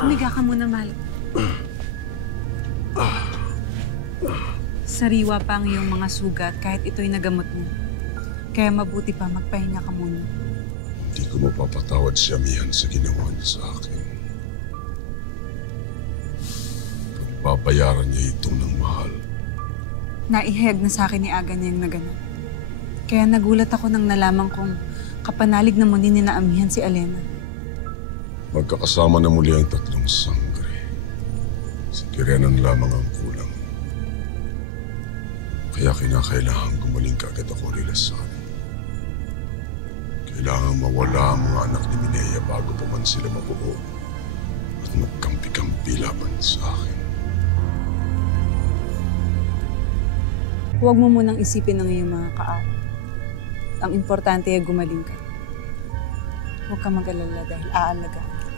Umiga ka muna, mahal. Sariwa pa ang iyong mga sugat kahit ito'y nagamot mo. Kaya mabuti pa magpahinga ka muna. Hindi ko mapapatawad si Amihan sa ginawa niya sa akin. Pagbabayaran niya ito ng mahal. Naihayag na sa akin ni Aga niyang naganap. Kaya nagulat ako nang nalaman kong kapanalig na muli ni na Amihan si Alena. Magkakasama na muli ang tatlong sangre. Si Kirenan lamang ang kulang. Kaya kinakailangan gumaling kaagad ako Rilasan. Kailangan mawala ang mga anak ni Minea bago pa man sila mabuo at magkampi-kampi laban sa akin. Huwag mo munang isipin ang iyong mga kaaway. Ang importante ay gumaling ka. Huwag ka mag-alala dahil aalagaan kita.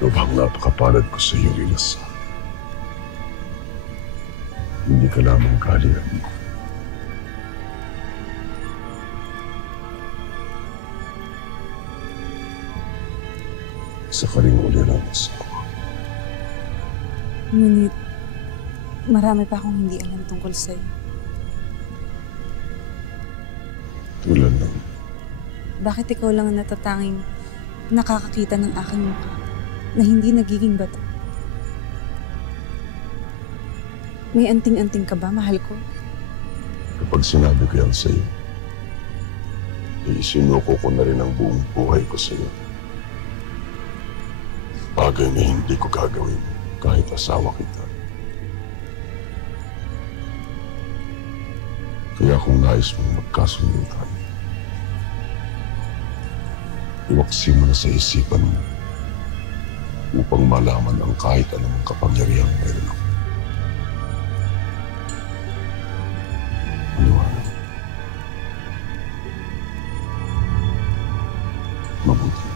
Lubhang napakapalad ko sa iyo, Rilasan. Hindi ka lamang kaalihan mo. Isa ka rin uliraw sa ako. Ngunit, marami pa akong hindi alam tungkol sa'yo. Tulad ng Bakit ikaw lang ang natatanging nakakakita ng aking mukha na hindi nagiging bato? May anting-anting ka ba, mahal ko? kapag sinabi ko yan sa iyo, isinuko ko na rin ang buong buhay ko sa iyo. Bagay na hindi ko gagawin kahit asawa kita. Kaya kung nais mong magkasundo tayo, iwaksi mo na sa isipan mo upang malaman ang kahit anong kapangyarihang meron ako. Maliwanag. Mabuti.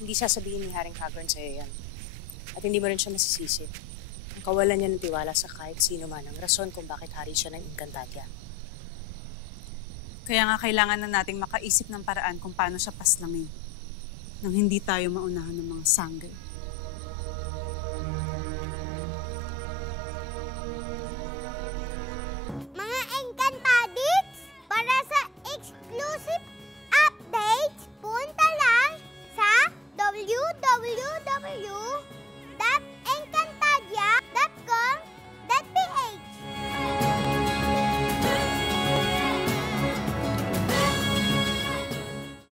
Hindi sasabihin ni Haring Hagorn sa'yo yan. At hindi mo rin siya masisisi. Ang kawalan niya ng tiwala sa kahit sino man ang rason kung bakit hari siya ng Encantadia. Kaya nga kailangan na nating makaisip ng paraan kung paano siya paslangin nang hindi tayo maunahan ng mga sangre. Mga Encantadits, para sa exclusive